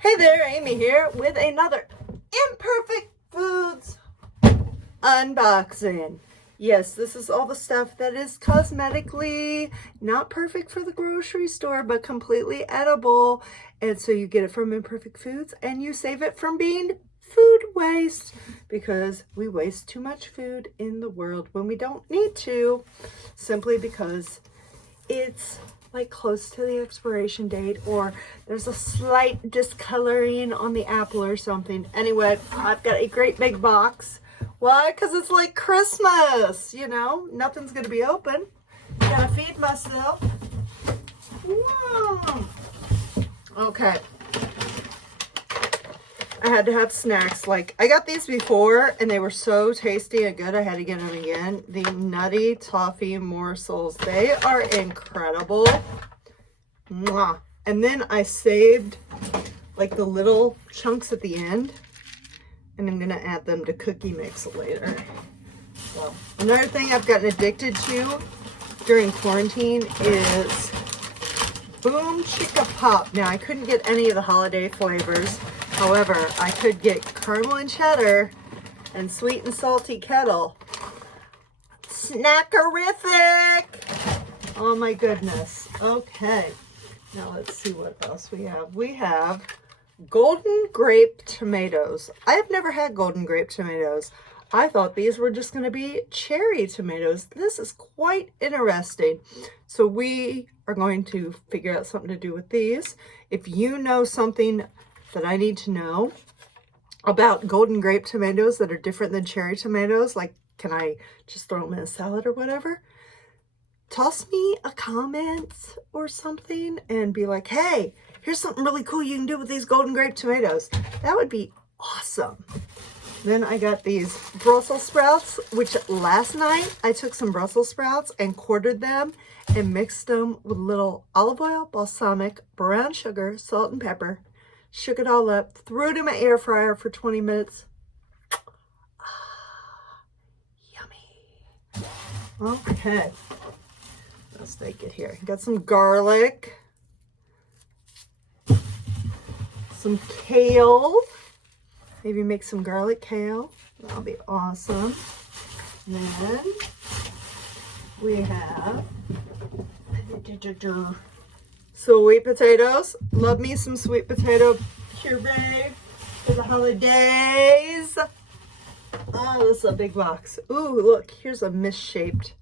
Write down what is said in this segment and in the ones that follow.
Hey there, Amy here with another Imperfect Foods unboxing. Yes, this is all the stuff that is cosmetically not perfect for the grocery store, but completely edible. And so you get it from Imperfect Foods and you save it from being food waste, because we waste too much food in the world when we don't need to, simply because it's like close to the expiration date, or there's a slight discoloring on the apple or something. Anyway, I've got a great big box. Why? Because it's like Christmas, you know, nothing's gonna be open. Gotta feed myself. Whoa. Okay, I had to have snacks. Like, I got these before and they were so tasty and good, I had to get them again. The nutty toffee morsels, they are incredible. Mwah. And then I saved like the little chunks at the end, and I'm gonna add them to cookie mix later. So another thing I've gotten addicted to during quarantine is Boom Chicka Pop. Now, I couldn't get any of the holiday flavors. However, I could get caramel and cheddar and sweet and salty kettle. Snackerific! Oh my goodness. Okay. Now let's see what else we have. We have golden grape tomatoes. I have never had golden grape tomatoes. I thought these were just going to be cherry tomatoes. This is quite interesting. So we are going to figure out something to do with these. If you know something that I need to know about golden grape tomatoes that are different than cherry tomatoes, like can I just throw them in a salad or whatever, toss me a comment or something and be like, hey, here's something really cool you can do with these golden grape tomatoes. That would be awesome. Then I got these Brussels sprouts, which last night I took some Brussels sprouts and quartered them and mixed them with a little olive oil, balsamic, brown sugar, salt and pepper. Shook it all up, threw it in my air fryer for 20 minutes. Yummy. Okay. Let's take it here. Got some garlic. Some kale. Maybe make some garlic kale. That'll be awesome. Then we have sweet potatoes. Love me some sweet potato puree for the holidays. Oh, this is a big box. Ooh, look, here's a misshaped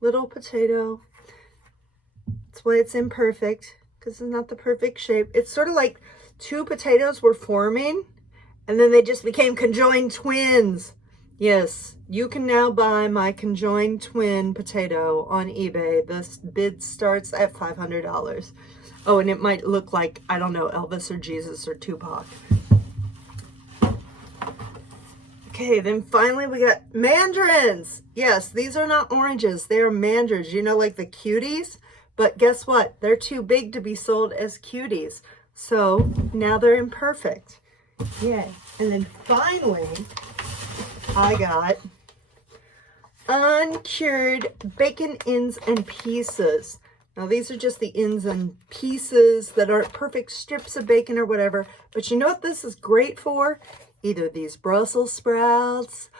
little potato. That's why it's imperfect, because it's not the perfect shape. It's sort of like two potatoes were forming and then they just became conjoined twins. Yes, you can now buy my conjoined twin potato on eBay. This bid starts at $500. Oh, and it might look like, I don't know, Elvis or Jesus or Tupac. Okay, then finally we got mandarins. Yes, these are not oranges. They are mandarins, you know, like the cuties. But guess what? They're too big to be sold as cuties. So now they're imperfect. Yay. And then finally, I got uncured bacon ends and pieces. Now these are just the ends and pieces that aren't perfect strips of bacon or whatever. But you know what this is great for? Either these Brussels sprouts,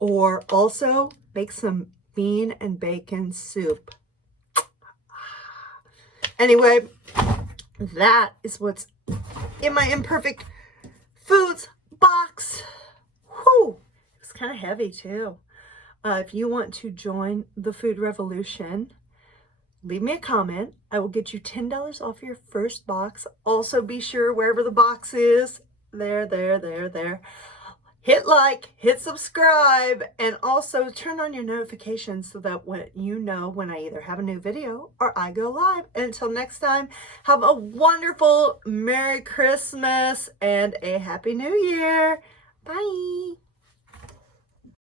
or also make some bean and bacon soup. Anyway, that is what's in my Imperfect Foods box. Whew. It's kind of heavy too. If you want to join the food revolution, leave me a comment. I will get you $10 off your first box. Also, be sure wherever the box is, there, hit like, hit subscribe, and also turn on your notifications so that when you know when I either have a new video or I go live. And until next time, have a wonderful Merry Christmas and a Happy New Year. Bye.